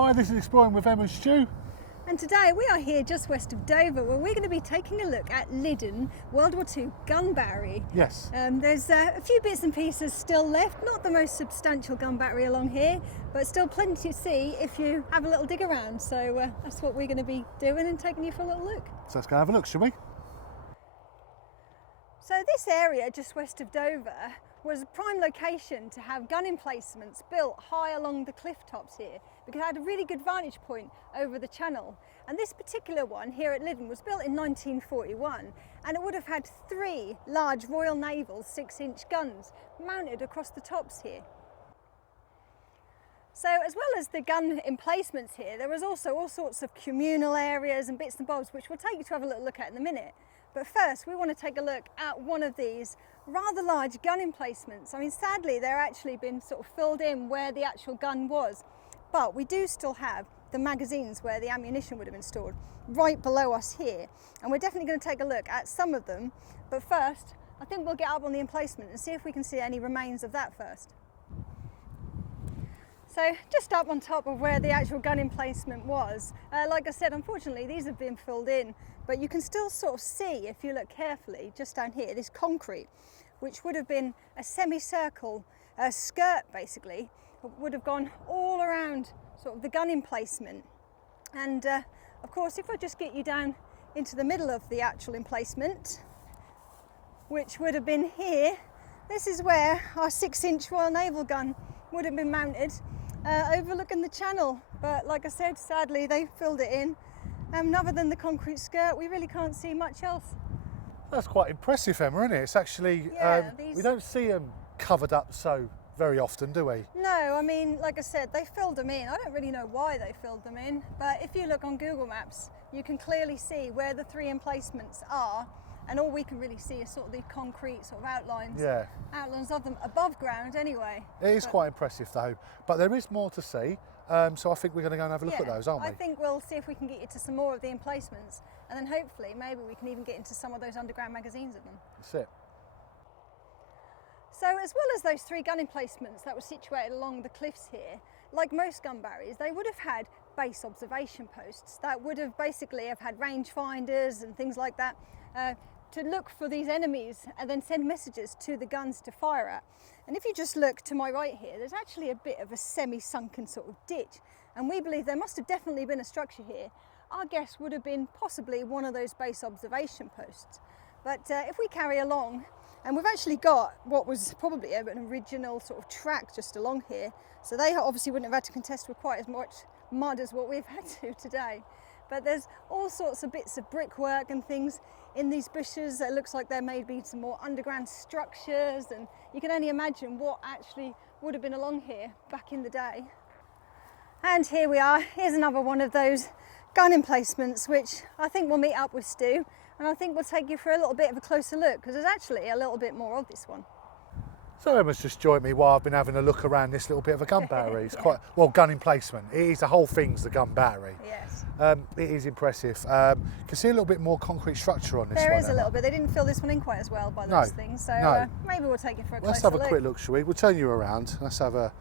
Hi, this is Exploring with Em and Stu. And today we are here just west of Dover, where we're going to be taking a look at Lydden World War II gun battery. Yes. There's a few bits and pieces still left, not the most substantial gun battery along here, but still plenty to see if you have a little dig around. So that's what we're going to be doing and taking you for a little look. So let's go have a look, shall we? So this area just west of Dover was a prime location to have gun emplacements built high along the cliff tops here, because it had a really good vantage point over the channel. And this particular one here at Lydden was built in 1941, and it would have had 3 large Royal Naval 6-inch guns mounted across the tops here. So as well as the gun emplacements here, there was also all sorts of communal areas and bits and bobs, which we'll take you to have a little look at in a minute. But first, we want to take a look at one of these rather large gun emplacements. I mean, sadly, they're actually been sort of filled in where the actual gun was, but we do still have the magazines where the ammunition would have been stored right below us here. And we're definitely going to take a look at some of them. But first, I think we'll get up on the emplacement and see if we can see any remains of that first. So just up on top of where the actual gun emplacement was, like I said, unfortunately these have been filled in, but you can still sort of see, if you look carefully, just down here, this concrete, which would have been a semicircle skirt basically, would have gone all around sort of the gun emplacement. And of course, if I just get you down into the middle of the actual emplacement, which would have been here, this is where our 6-inch Royal Naval gun would have been mounted, overlooking the channel. But like I said, sadly they filled it in. Other than the concrete skirt, we really can't see much else. That's quite impressive, Emma, isn't it? It's actually, we don't see them covered up so very often, do we? No, I mean, like I said, they filled them in. I don't really know why they filled them in, but if you look on Google Maps, you can clearly see where the 3 emplacements are, and all we can really see is sort of the concrete sort of outlines. Yeah. Outlines of them above ground anyway. It is quite impressive though, but there is more to see. So I think we're going to go and have a look at those, aren't we? I think we'll see if we can get you to some more of the emplacements, and then hopefully maybe we can even get into some of those underground magazines of them. That's it. So as well as those 3 gun emplacements that were situated along the cliffs here, like most gun batteries, they would have had base observation posts that would have basically have had range finders and things like that to look for these enemies and then send messages to the guns to fire at. And if you just look to my right here, there's actually a bit of a semi-sunken sort of ditch, and we believe there must have definitely been a structure here. Our guess would have been possibly one of those base observation posts. But if we carry along, and we've actually got what was probably an original sort of track just along here, so they obviously wouldn't have had to contest with quite as much mud as what we've had to today. But there's all sorts of bits of brickwork and things in these bushes. It looks like there may be some more underground structures, and you can only imagine what actually would have been along here back in the day. And here we are. Here's another one of those gun emplacements, which I think we'll meet up with Stu, and I think we'll take you for a little bit of a closer look, because there's actually a little bit more of this one. So Emma's just joined me while I've been having a look around this little bit of a gun battery. It's quite, well, gun emplacement. It is, the whole thing's the gun battery. Yes. It is impressive. You can see a little bit more concrete structure on this one. There is a little bit. They didn't fill this one in quite as well by those things, so maybe we'll take it for a closer look. Let's have a quick look, shall we? We'll turn you around. Let's have a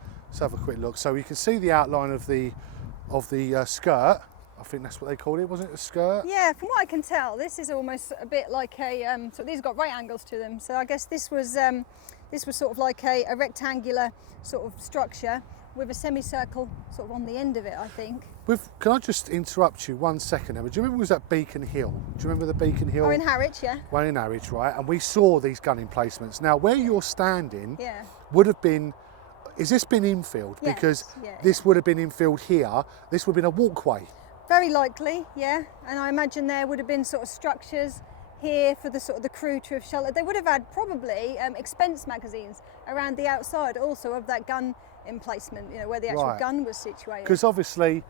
quick look. So you can see the outline of the skirt. I think that's what they called it, wasn't it, a skirt? Yeah, from what I can tell, this is almost a bit like a, so these have got right angles to them, so I guess this was sort of like a rectangular sort of structure with a semicircle sort of on the end of it, I think. Can I just interrupt you 1 second, Emma? Do you remember, was that Beacon Hill? Do you remember the Beacon Hill? Oh, in Harwich, yeah. One in Harwich, right? And we saw these gun emplacements. Now, where you're standing Yeah. would have been, is this been infilled? Yes, Because yeah. this would have been infilled here. This would have been a walkway. Very likely, yeah. And I imagine there would have been sort of structures here for the sort of the crew to have sheltered. They would have had probably expense magazines around the outside also of that gun emplacement, you know, where the actual gun was situated. Because obviously,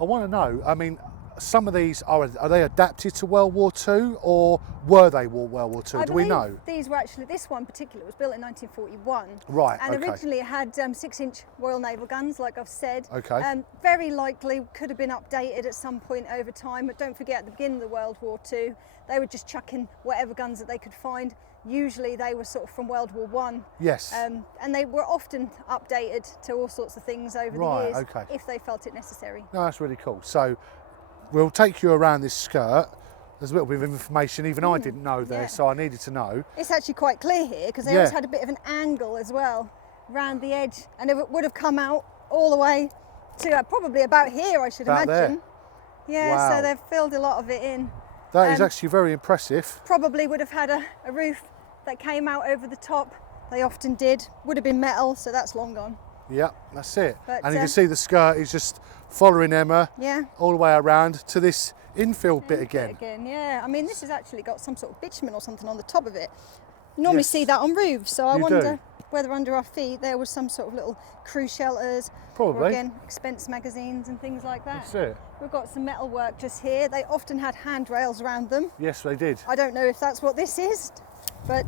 I want to know, I mean, some of these are they adapted to World War II, or were they World War II? Do we know? These were actually, this one in particular was built in 1941. Right, and okay. originally it had 6-inch Royal Naval guns, like I've said. Okay. Very likely could have been updated at some point over time, but don't forget, at the beginning of the World War II, they were just chucking whatever guns that they could find. Usually they were sort of from World War One. Yes. And they were often updated to all sorts of things over the years, okay. if they felt it necessary. No, that's really cool. So we'll take you around this skirt. There's a little bit of information even I didn't know there, so I needed to know. It's actually quite clear here because they always had a bit of an angle as well around the edge, and it would have come out all the way to probably about here, I should About imagine. there. Yeah, Wow. so they've filled a lot of it in. That is actually very impressive. Probably would have had a roof that came out over the top. They often did. Would have been metal, so that's long gone. Yeah, that's it. But, and you can see the skirt is just following Emma all the way around to this infilled bit again. Yeah. I mean, this has actually got some sort of bitumen or something on the top of it. You normally see that on roofs, so I wonder whether under our feet there was some sort of little crew shelters. Probably. Or again, expense magazines and things like that. That's it. We've got some metal work just here. They often had handrails around them. Yes, they did. I don't know if that's what this is, but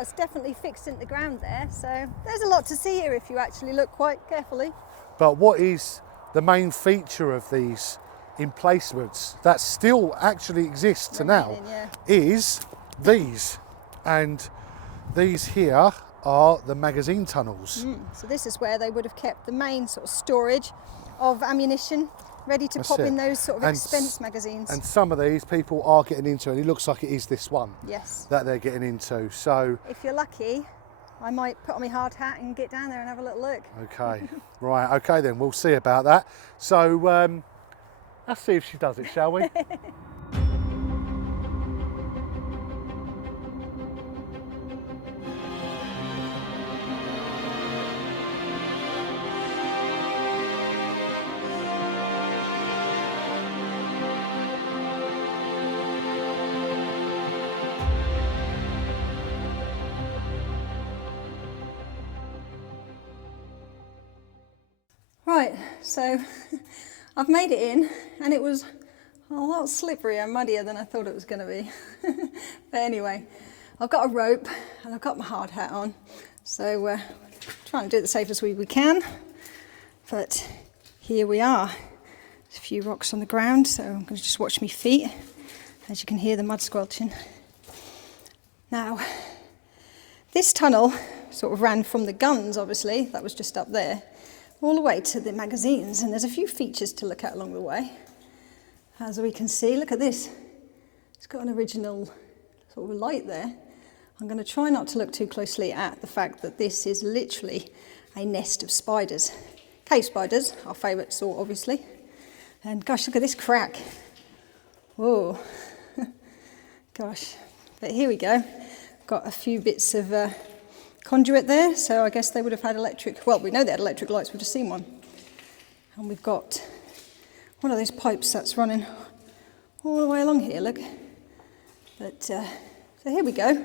it's definitely fixed into the ground there. So there's a lot to see here if you actually look quite carefully. But what is the main feature of these emplacements that still actually exist to now is these. And these here are the magazine tunnels. So this is where they would have kept the main sort of storage of ammunition, ready to pop in those sort of expense magazines. And some of these people are getting into, and it looks like it is this one that they're getting into. So if you're lucky, I might put on my hard hat and get down there and have a little look. Okay, right, okay then, we'll see about that. So let's see if she does it, shall we? Right, so I've made it in, and it was a lot slipperier and muddier than I thought it was going to be. But anyway, I've got a rope and I've got my hard hat on, so we're trying to do it the safest way we can. But here we are. There's a few rocks on the ground, so I'm going to just watch my feet. As you can hear the mud squelching. Now, this tunnel sort of ran from the guns, obviously, that was just up there, all the way to the magazines, and there's a few features to look at along the way. As we can see, look at this. It's got an original sort of light there. I'm going to try not to look too closely at the fact that this is literally a nest of spiders. Cave spiders, our favourite sort, obviously. And gosh, look at this crack. Whoa. Gosh. But here we go. Got a few bits of conduit there, so I guess they would have had electric, well, we know they had electric lights, we've just seen one. And we've got one of those pipes that's running all the way along here, look. But, so here we go.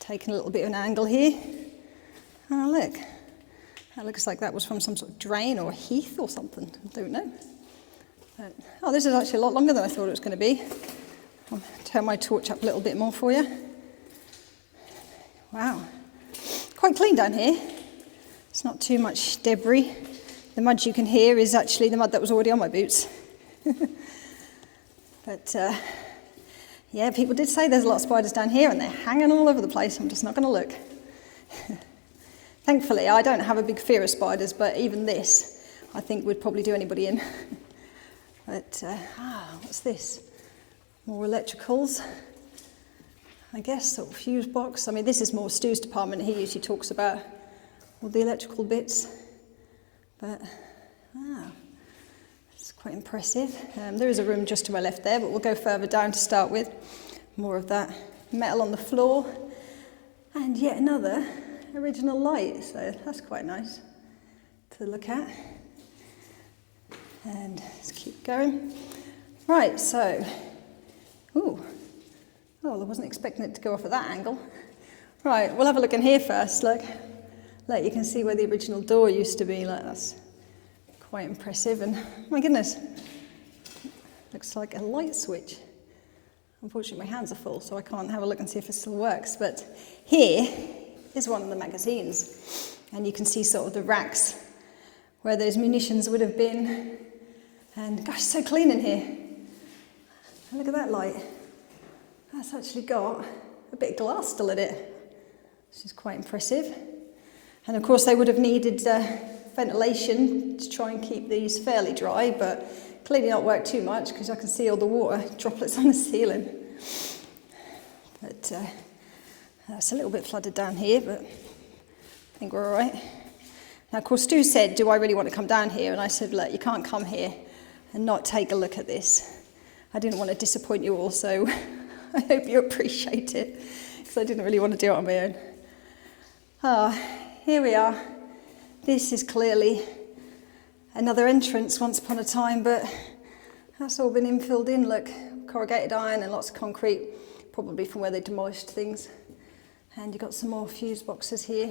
Taking a little bit of an angle here. Oh, look. That looks like that was from some sort of drain or heath or something, I don't know. But, oh, this is actually a lot longer than I thought it was going to be. I'll turn my torch up a little bit more for you. Wow. Quite clean down here. It's not too much debris. The mud you can hear is actually the mud that was already on my boots. But yeah, people did say there's a lot of spiders down here and they're hanging all over the place. I'm just not going to look. Thankfully, I don't have a big fear of spiders, but even this, I think would probably do anybody in. But, what's this? More electricals. I guess, sort of fuse box. I mean, this is more Stu's department. He usually talks about all the electrical bits. But, it's quite impressive. There is a room just to my left there, but we'll go further down to start with. More of that metal on the floor. And yet another original light, so that's quite nice to look at. And let's keep going. Right, so, oh, I wasn't expecting it to go off at that angle. Right, we'll have a look in here first, look. Like you can see where the original door used to be, like that's quite impressive, and my goodness, Looks like a light switch. Unfortunately, my hands are full, so I can't have a look and see if it still works. But here is one of the magazines. And you can see sort of the racks where those munitions would have been. And gosh, so clean in here. And look at that light. That's actually got a bit of glass still in it, which is quite impressive. And of course, they would have needed ventilation to try and keep these fairly dry, but clearly not worked too much because I can see all the water droplets on the ceiling. But it's a little bit flooded down here, but I think we're all right. Now, of course, Stu said, do I really want to come down here? And I said, look, you can't come here and not take a look at this. I didn't want to disappoint you all, so I hope you appreciate it, because I didn't really want to do it on my own. Ah, here we are. This is clearly another entrance once upon a time, but that's all been infilled in, look. Corrugated iron and lots of concrete, probably from where they demolished things. And you've got some more fuse boxes here,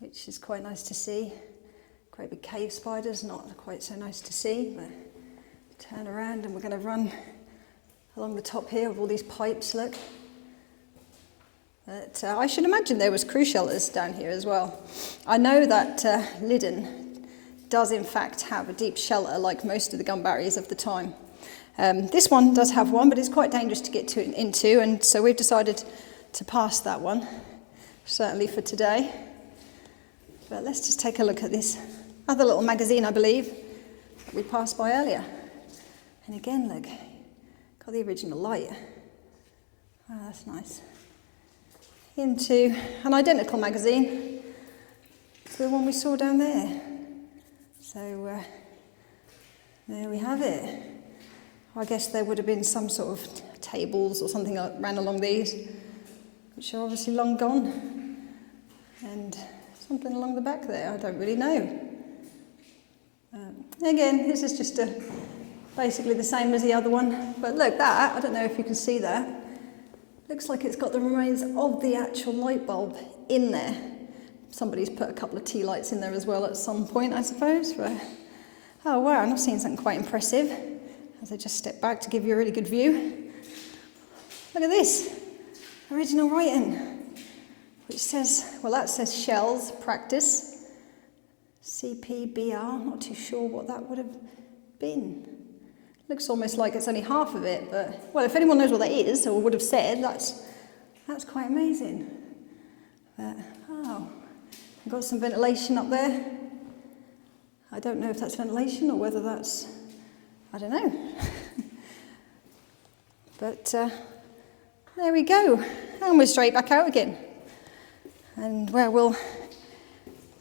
which is quite nice to see. Great big cave spiders, not quite so nice to see, but turn around and we're going to run along the top here with all these pipes, look. But I should imagine there was crew shelters down here as well. I know that Lydden does in fact have a deep shelter like most of the gun barriers of the time. This one does have one, but it's quite dangerous to get into, and so we've decided to pass that one, certainly for today. But let's just take a look at this other little magazine, I believe, that we passed by earlier. And again, look, got the original light. Oh, that's nice. Into an identical magazine to the one we saw down there. So there we have it. I guess there would have been some sort of tables or something that ran along these, which are obviously long gone. And something along the back there, I don't really know. Again, this is just basically the same as the other one. But look, that, I don't know if you can see that. Looks like it's got the remains of the actual light bulb in there. Somebody's put a couple of tea lights in there as well at some point, I suppose. But, oh wow, I've seen something quite impressive. As I just step back to give you a really good view. Look at this, original writing, which says, well, that says shells, practice, CPBR, not too sure what that would have been. Looks almost like it's only half of it, but, well, if anyone knows what that is, or would have said, that's quite amazing. But, oh, we've got some ventilation up there. I don't know if that's ventilation or whether that's, I don't know. But there we go. And we're straight back out again. And well, we'll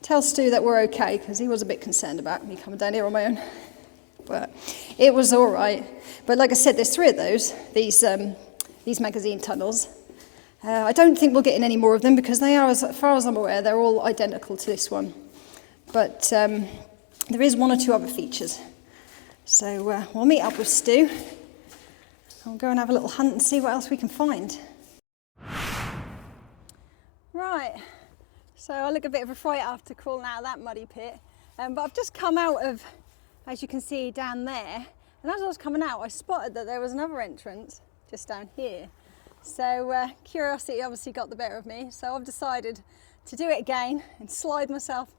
tell Stu that we're okay, because he was a bit concerned about me coming down here on my own. But it was all right. But like I said, there's three of those, these magazine tunnels. I don't think we'll get in any more of them because they are, as far as I'm aware, they're all identical to this one. But there is one or two other features. So we'll meet up with Stu. We'll go and have a little hunt and see what else we can find. Right, so I look a bit of a fright after crawling out of that muddy pit. But I've just come out of, as you can see down there, and as I was coming out I spotted that there was another entrance just down here. So curiosity obviously got the better of me, so I've decided to do it again and slide myself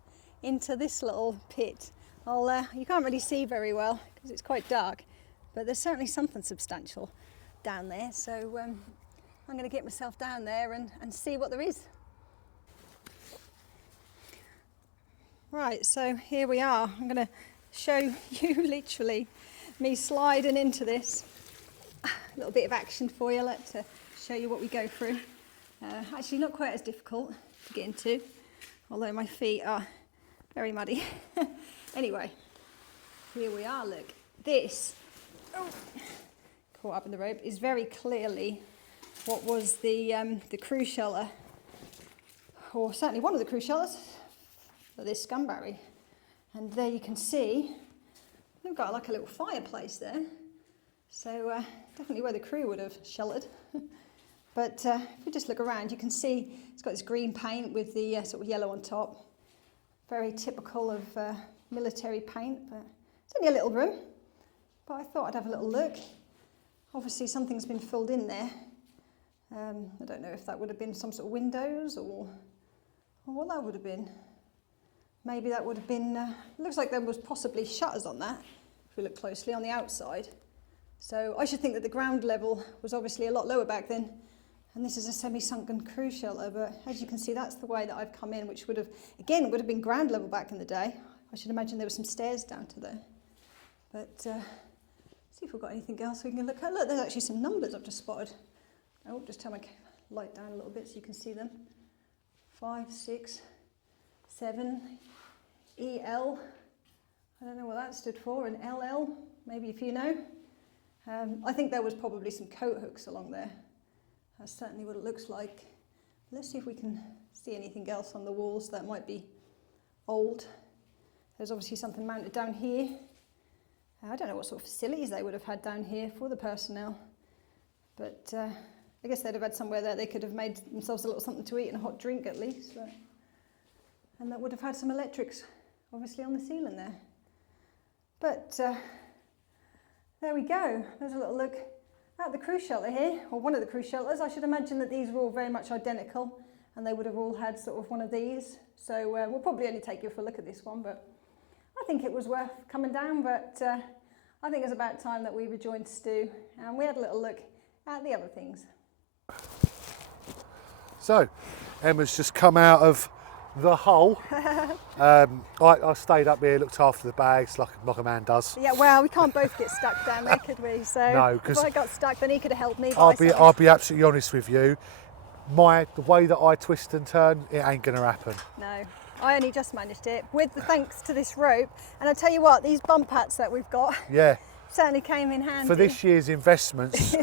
into this little pit. You can't really see very well because it's quite dark, but there's certainly something substantial down there, so I'm going to get myself down there and see what there is. Right, so here we are. I'm going to show you literally me sliding into this. A little bit of action for you, to show you what we go through. Actually not quite as difficult to get into, although my feet are very muddy. Anyway, here we are, look. This, caught up in the rope, is very clearly what was the crew shelter, or certainly one of the crew shelters for this gun battery. And there you can see, they've got like a little fireplace there. So definitely where the crew would have sheltered. But if we just look around, you can see it's got this green paint with the sort of yellow on top. Very typical of military paint, but it's only a little room. but I thought I'd have a little look. Obviously something's been filled in there. I don't know if that would have been some sort of windows or what that would have been. Maybe that would have been, looks like there was possibly shutters on that, if we look closely on the outside. So I should think that the ground level was obviously a lot lower back then. And this is a semi-sunken cruise shelter, but as you can see, that's the way that I've come in, which would have, again, would have been ground level back in the day. I should imagine there were some stairs down to there. But see if we've got anything else we can look at. Look, there's actually some numbers I've just spotted. Oh, just turn my light down a little bit so you can see them. 5, 6, 7, EL. I don't know what that stood for, and LL, maybe if you know. I think there was probably some coat hooks along there. That's certainly what it looks like. Let's see if we can see anything else on the walls that might be old. There's obviously something mounted down here. I don't know what sort of facilities they would have had down here for the personnel, but I guess they'd have had somewhere that they could have made themselves a little something to eat and a hot drink at least. And that would have had some electrics, obviously, on the ceiling there. But there we go. There's a little look at the cruise shelter here, or one of the cruise shelters. I should imagine that these were all very much identical, and they would have all had sort of one of these. So we'll probably only take you for a look at this one, but I think it was worth coming down. But I think it's about time that we rejoined Stu, and we had a little look at the other things. So Emma's just come out of the hole. I stayed up here, looked after the bags like a man does. Yeah, well, we can't both get stuck down there, could we? So no, because if I got stuck, then he could have helped me. I'll be absolutely honest with you. The way that I twist and turn, it ain't going to happen. No, I only just managed it with the thanks to this rope. And I tell you what, these bump hats that we've got, yeah, certainly came in handy. For this year's investments,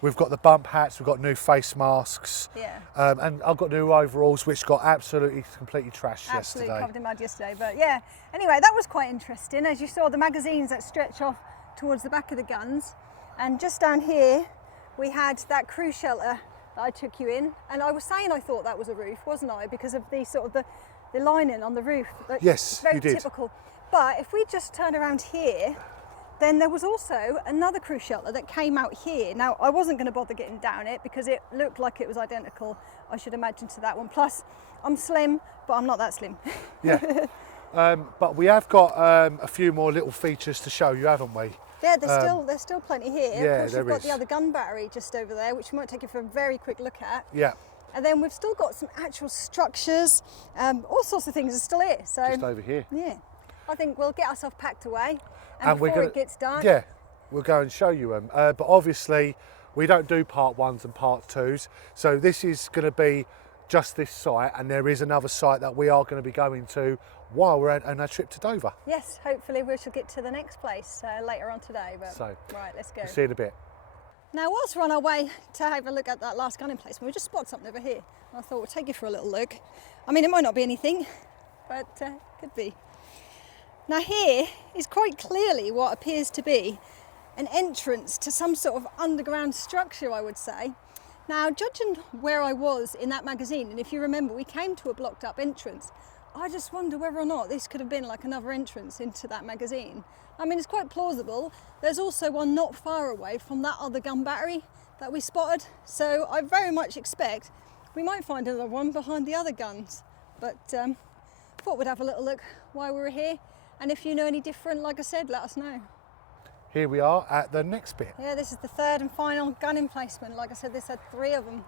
we've got the bump hats, we've got new face masks, yeah, and I've got new overalls which got absolutely completely trashed absolutely yesterday. covered in mud yesterday. But yeah, anyway, that was quite interesting. As you saw, the magazines that stretch off towards the back of the guns, and just down here we had that cruise shelter that I took you in, and I was saying I thought that was a roof, wasn't I, because of the sort of the lining on the roof. Yes, very you did. Typical. But if we just turn around here, then there was also another cruise shelter that came out here. Now, I wasn't going to bother getting down it because it looked like it was identical, I should imagine, to that one. Plus, I'm slim, but I'm not that slim. Yeah. But we have got a few more little features to show you, haven't we? Yeah, there's still plenty here. Yeah, of course, you've got is. the other gun battery just over there, which we might take you for a very quick look at. Yeah. And then we've still got some actual structures, all sorts of things are still here. So Just over here. yeah, I think we'll get ourselves packed away, and before it gets dark, yeah, we'll go and show you them. But obviously, we don't do part 1s and part 2s, so this is going to be just this site, and there is another site that we are going to be going to while we're on our trip to Dover. Yes, hopefully we shall get to the next place later on today. But So, right, let's go. We'll see you in a bit. Now, whilst we're on our way to have a look at that last gun emplacement, we just spotted something over here. I thought we'll take you for a little look. I mean, it might not be anything, but could be. Now, here is quite clearly what appears to be an entrance to some sort of underground structure, I would say. Now, judging where I was in that magazine, and if you remember, we came to a blocked up entrance, I just wonder whether or not this could have been like another entrance into that magazine. I mean, it's quite plausible. There's also one not far away from that other gun battery that we spotted. So I very much expect we might find another one behind the other guns. But thought we'd have a little look while we were here. And if you know any different, like I said, let us know. Here we are at the next bit. Yeah, this is the third and final gun emplacement. Like I said, this had 3 of them.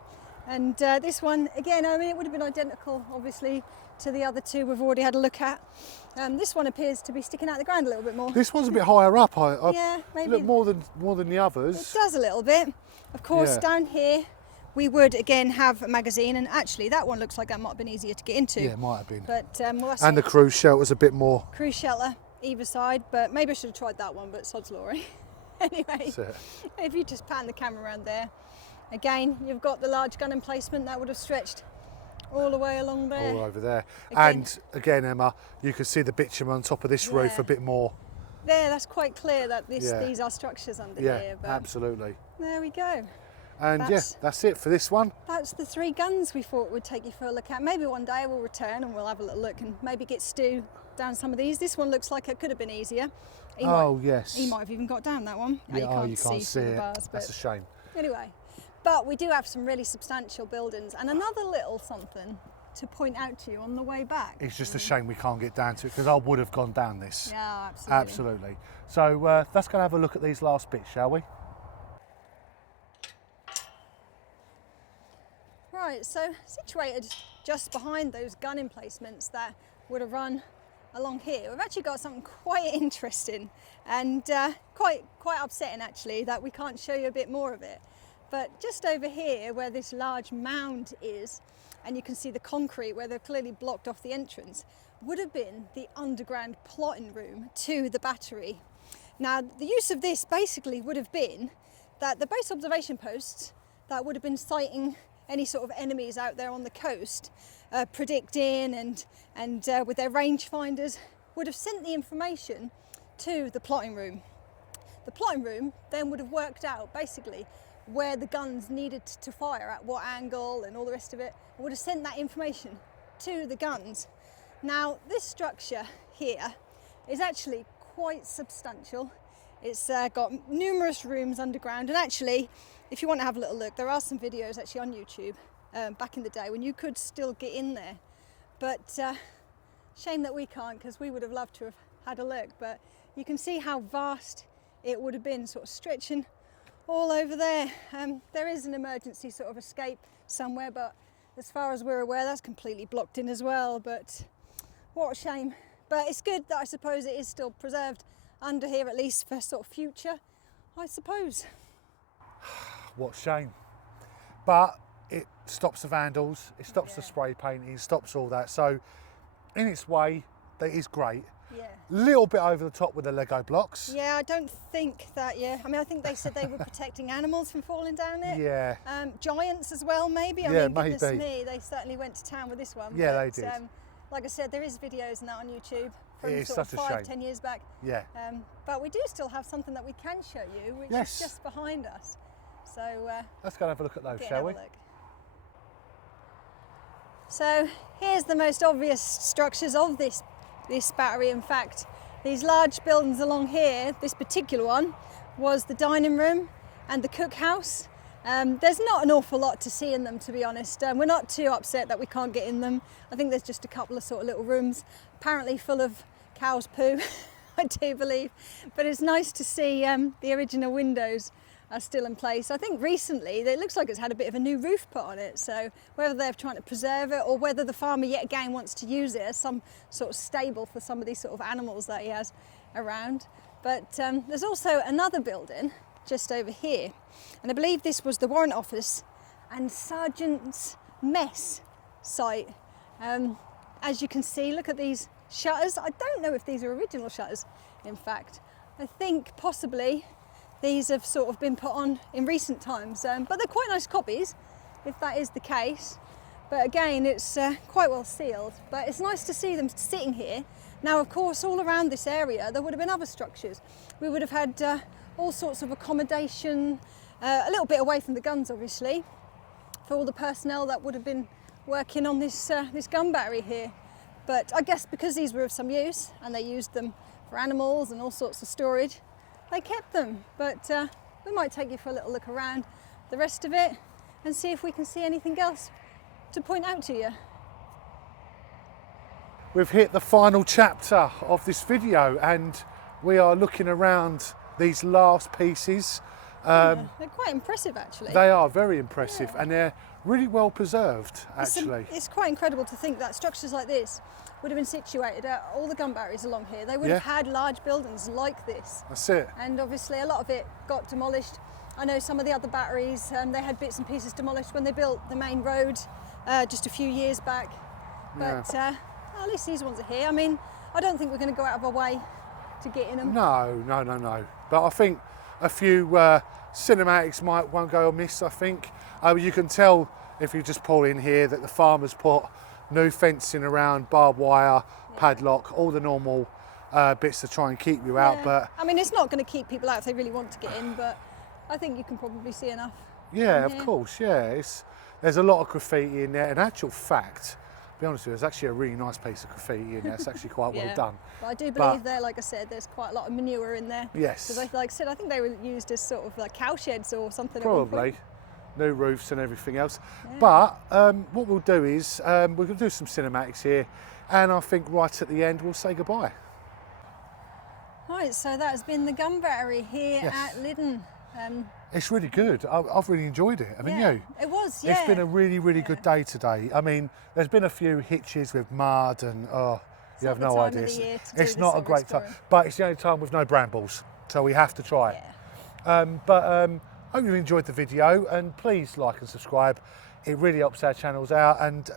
And this one, again, I mean, it would have been identical, obviously, to the other 2 we've already had a look at. This one appears to be sticking out the ground a little bit more. This one's a bit higher up. Yeah, maybe. Look more than the others. It does a little bit. Of course, Yeah. down here, we would again have a magazine, and actually that one looks like that might have been easier to get into. Yeah, it might have been. But well, that's And the cruise shelter's a bit more. cruise shelter either side, but maybe I should have tried that one, but sod's law. Anyway, That's it. if you just pan the camera around there, again, you've got the large gun emplacement that would have stretched all the way along there. All over there. Again. And again, Emma, you can see the bitumen on top of this roof Yeah. a bit more. There, that's quite clear that Yeah. these are structures under Yeah, here. But absolutely. there we go. And That's- that's it for this one. That's the 3 guns we thought we'd take you for a look at. Maybe one day we'll return and we'll have a little look and maybe get Stu down some of these. This one looks like it could have been easier. Yes. He might have even got down that one. Yeah, you can't see it. the bars, That's a shame. Anyway, but we do have some really substantial buildings, and another little something to point out to you on the way back. It's just a shame we can't get down to it, because I would have gone down this. Yeah, absolutely. Absolutely. So let's go and have a look at these last bits, shall we? Right, so situated just behind those gun emplacements that would have run along here, we've actually got something quite interesting and quite upsetting actually, that we can't show you a bit more of it. But just over here where this large mound is, and you can see the concrete where they've clearly blocked off the entrance, would have been the underground plotting room to the battery. Now, the use of this basically would have been that the base observation posts that would have been sighting any sort of enemies out there on the coast, predicting and with their rangefinders, would have sent the information to the plotting room. The plotting room then would have worked out basically where the guns needed to fire at what angle and all the rest of it, and would have sent that information to the guns. Now, this structure here is actually quite substantial. It's got numerous rooms underground, and actually, if you want to have a little look, there are some videos actually on YouTube back in the day when you could still get in there. But shame that we can't, because we would have loved to have had a look. But you can see how vast it would have been, sort of stretching all over there. There is an emergency sort of escape somewhere, but as far as we're aware, that's completely blocked in as well. But what a shame. But it's good that I suppose it is still preserved under here, at least for sort of future, I suppose. What a shame. But it stops the vandals, it stops the spray painting, it stops all that. So in its way, that is great. Yeah. Little bit over the top with the Lego blocks. Yeah, I don't think that, I mean, I think they said they were protecting animals from falling down it. Yeah. Giants as well, maybe. I Yeah, mean, goodness maybe. me, they certainly went to town with this one. Yeah, but, they did. Like I said, there is videos and that on YouTube from It is sort of such a 5, shame. 10 years back. Yeah. But we do still have something that we can show you, which Yes. is just behind us. So Let's go and have a look at those, get and shall have we? a look. So here's the most obvious structures of this battery. In fact, these large buildings along here, this particular one, was the dining room and the cookhouse. There's not an awful lot to see in them, to be honest. We're not too upset that we can't get in them. I think there's just a couple of sort of little rooms, apparently full of cow's poo, I do believe. But it's nice to see the original windows are still in place. I think recently it looks like it's had a bit of a new roof put on it, so whether they're trying to preserve it or whether the farmer yet again wants to use it as some sort of stable for some of these sort of animals that he has around. But there's also another building just over here, and I believe this was the warrant office and sergeant's mess site. As you can see, look at these shutters. I don't know if these are original shutters, in fact. I think possibly these have sort of been put on in recent times, but they're quite nice copies, if that is the case. But again, it's quite well sealed, but it's nice to see them sitting here. Now, of course, all around this area, there would have been other structures. We would have had all sorts of accommodation, a little bit away from the guns, obviously, for all the personnel that would have been working on this gun battery here. But I guess because these were of some use and they used them for animals and all sorts of storage, they kept them. But we might take you for a little look around the rest of it and see if we can see anything else to point out to you. We've hit the final chapter of this video and we are looking around these last pieces. They're quite impressive, actually. They are very impressive, and they're really well preserved, actually. It's quite incredible to think that structures like this would have been situated at all the gun batteries along here. They would have had large buildings like this. That's it. And obviously a lot of it got demolished. I know some of the other batteries, they had bits and pieces demolished when they built the main road just a few years back. But at least these ones are here. I mean, I don't think we're going to go out of our way to get in them. No. But I think a few cinematics won't go amiss, I think. You can tell if you just pull in here that the farmers put new fencing around, barbed wire, padlock, all the normal bits to try and keep you out. But I mean, it's not going to keep people out if they really want to get in, but I think you can probably see enough. Yeah, of course, yeah. There's a lot of graffiti in there. In actual fact, be honest with you, there's actually a really nice piece of graffiti in there. It's actually quite well done. But I do believe there, like I said, there's quite a lot of manure in there. Yes. Because like I said, I think they were used as sort of like cow sheds or something. Probably. New roofs and everything else. But what we'll do is we're going to do some cinematics here, and I think right at the end we'll say goodbye. Right, so that has been the gun battery here at Lydden. It's really good. I've really enjoyed it. I mean, you? It was, It's been a really, really good day today. I mean, there's been a few hitches with mud and you have no idea. It's not a great time, but it's the only time with no brambles, so we have to try it. But hope you enjoyed the video, and please like and subscribe. It really helps our channels out, and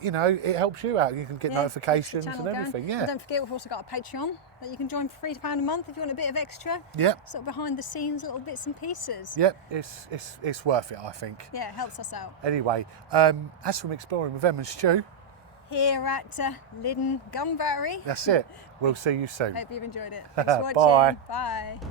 you know, it helps you out. You can get notifications and everything. And don't forget, we've also got a Patreon that you can join for £3 a month if you want a bit of extra. Sort of behind the scenes, little bits and pieces. It's worth it, I think. Yeah, it helps us out. Anyway, as from Exploring with Em and Stu, here at Lydden Gun Battery. That's it. We'll see you soon. Hope you've enjoyed it. Thanks for watching. Bye. Bye.